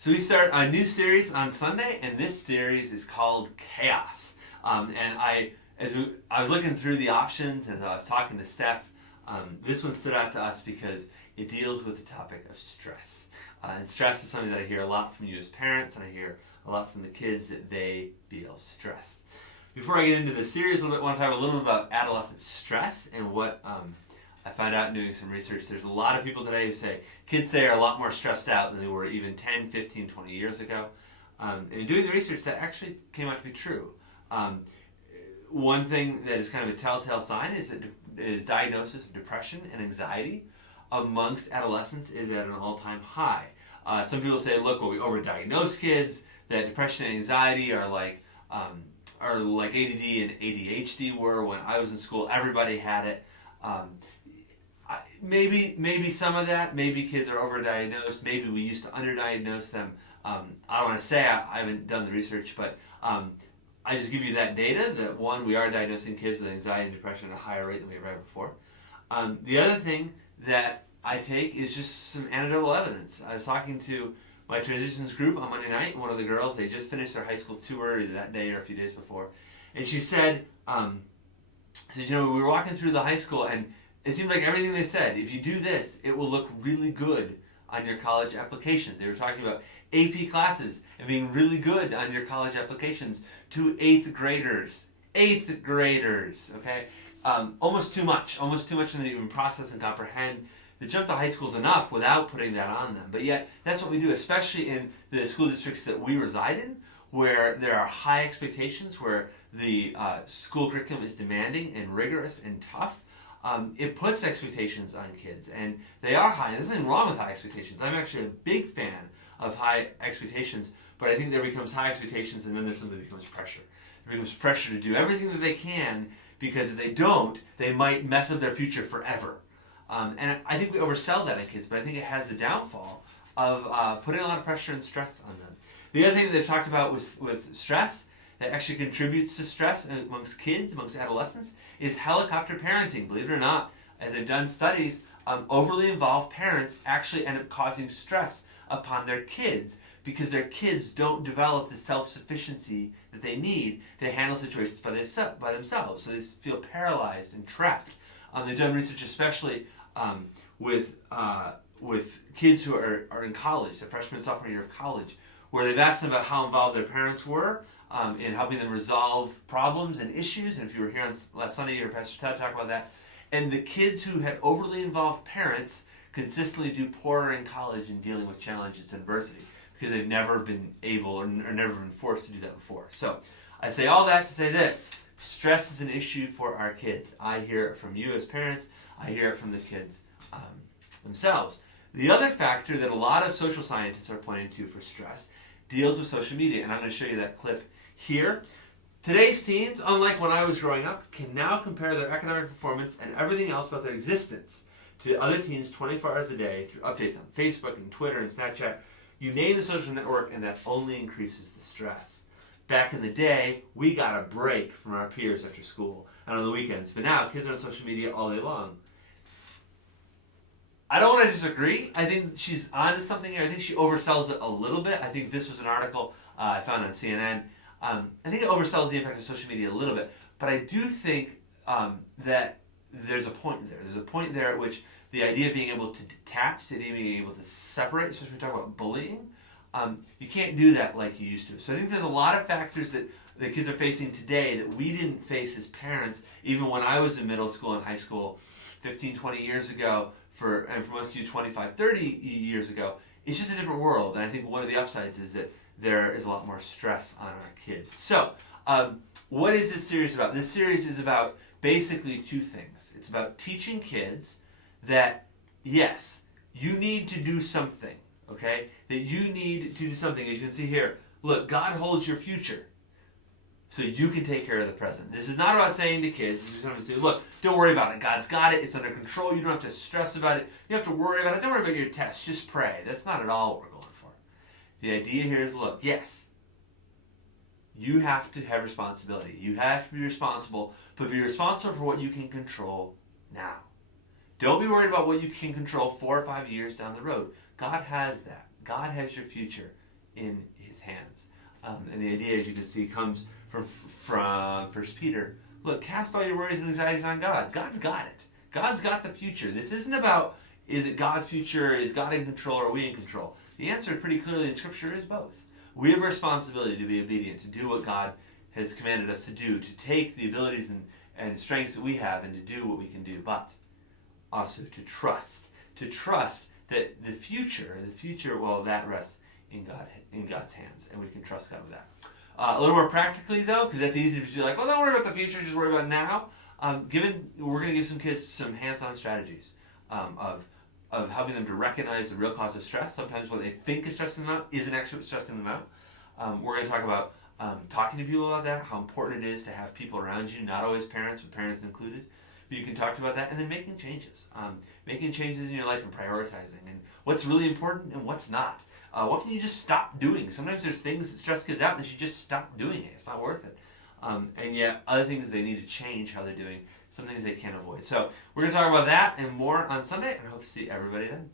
So we start a new series on Sunday, and this series is called Chaos. I was looking through the options and I was talking to Steph, this one stood out to us because it deals with the topic of stress. And stress is something that I hear a lot from you as parents, and I hear a lot from the kids that they feel stressed. Before I get into the series a little bit, I want to talk a little bit about adolescent stress and what I found out in doing some research. There's a lot of people today who say kids today are a lot more stressed out than they were even 10, 15, 20 years ago. And in doing the research, that actually came out to be true. One thing that is kind of a telltale sign is diagnosis of depression and anxiety amongst adolescents is at an all-time high. Some people say, look, well, we overdiagnose kids, that depression and anxiety are like ADD and ADHD were when I was in school. Everybody had it. Maybe some of that. Maybe kids are overdiagnosed. Maybe we used to underdiagnose them. I don't want to say I haven't done the research, but I just give you that data that, one, we are diagnosing kids with anxiety and depression at a higher rate than we ever had before. The other thing that I take is just some anecdotal evidence. I was talking to my transitions group on Monday night. One of the girls, they just finished their high school tour either that day or a few days before. And she said, we were walking through the high school and it seemed like everything they said, if you do this, it will look really good on your college applications. They were talking about AP classes and being really good on your college applications to 8th graders. 8th graders, okay? Almost too much for them to even process and comprehend. The jump to high school is enough without putting that on them. But yet, that's what we do, especially in the school districts that we reside in, where there are high expectations, where the school curriculum is demanding and rigorous and tough. It puts expectations on kids, and they are high. There's nothing wrong with high expectations. I'm actually a big fan of high expectations, but I think there becomes high expectations, and then there simply becomes pressure. There becomes pressure to do everything that they can, because if they don't, they might mess up their future forever. And I think we oversell that in kids, but I think it has the downfall of putting a lot of pressure and stress on them. The other thing that they've talked about with stress that actually contributes to stress amongst kids, amongst adolescents, is helicopter parenting. Believe it or not, as they've done studies, overly involved parents actually end up causing stress upon their kids because their kids don't develop the self-sufficiency that they need to handle situations by themselves. So they feel paralyzed and trapped. They've done research especially with kids who are in college, the freshman and sophomore year of college, where they've asked them about how involved their parents were in helping them resolve problems and issues. And if you were here on last Sunday, you heard Pastor Ted talk about that. And the kids who had overly involved parents consistently do poorer in college in dealing with challenges and adversity because they've never been able or never been forced to do that before. So I say all that to say this. Stress is an issue for our kids. I hear it from you as parents. I hear it from the kids themselves. The other factor that a lot of social scientists are pointing to for stress deals with social media, and I'm going to show you that clip here. Today's teens, unlike when I was growing up, can now compare their academic performance and everything else about their existence to other teens 24 hours a day through updates on Facebook and Twitter and Snapchat. You name the social network, and that only increases the stress. Back in the day, we got a break from our peers after school and on the weekends. But now, kids are on social media all day long. I don't want to disagree. I think she's onto something here. I think she oversells it a little bit. I think this was an article I found on CNN. I think it oversells the impact of social media a little bit. But I do think that there's a point there. There's a point there at which the idea of being able to detach, the idea of being able to separate, especially when we talk about bullying, you can't do that like you used to. So I think there's a lot of factors that the kids are facing today that we didn't face as parents, even when I was in middle school and high school 15, 20 years ago, and for most of you 25, 30 years ago. It's just a different world. And I think one of the upsides is that there is a lot more stress on our kids. So what is this series about? This series is about basically two things. It's about teaching kids that, yes, you need to do something. Okay? That you need to do something. As you can see here, look, God holds your future so you can take care of the present. This is not about saying to kids, look, don't worry about it. God's got it. It's under control. You don't have to stress about it. You have to worry about it. Don't worry about your tests. Just pray. That's not at all what we're going for. The idea here is, look, yes, you have to have responsibility. You have to be responsible, but be responsible for what you can control now. Don't be worried about what you can control 4 or 5 years down the road. God has that. God has your future. in his hands. And the idea, as you can see, comes from 1 Peter. Look, cast all your worries and anxieties on God. God's got it. God's got the future. This isn't about, is it God's future, is God in control, or are we in control? The answer pretty clearly in Scripture is both. We have a responsibility to be obedient, to do what God has commanded us to do, to take the abilities and strengths that we have and to do what we can do, but also to trust that the future, well, that rests in God's hands, and we can trust God with that. A little more practically, though, because that's easy to be like, well, don't worry about the future, just worry about now. We're going to give some kids some hands-on strategies of helping them to recognize the real cause of stress. Sometimes what they think is stressing them out isn't actually what's stressing them out. We're going to talk about talking to people about that, how important it is to have people around you, not always parents, but parents included. But you can talk about that, and then making changes. Making changes in your life and prioritizing, and what's really important and what's not. What can you just stop doing? Sometimes there's things that stress kids out and you just stop doing it. It's not worth it. And yet, other things they need to change how they're doing, some things they can't avoid. So we're going to talk about that and more on Sunday, and I hope to see everybody then.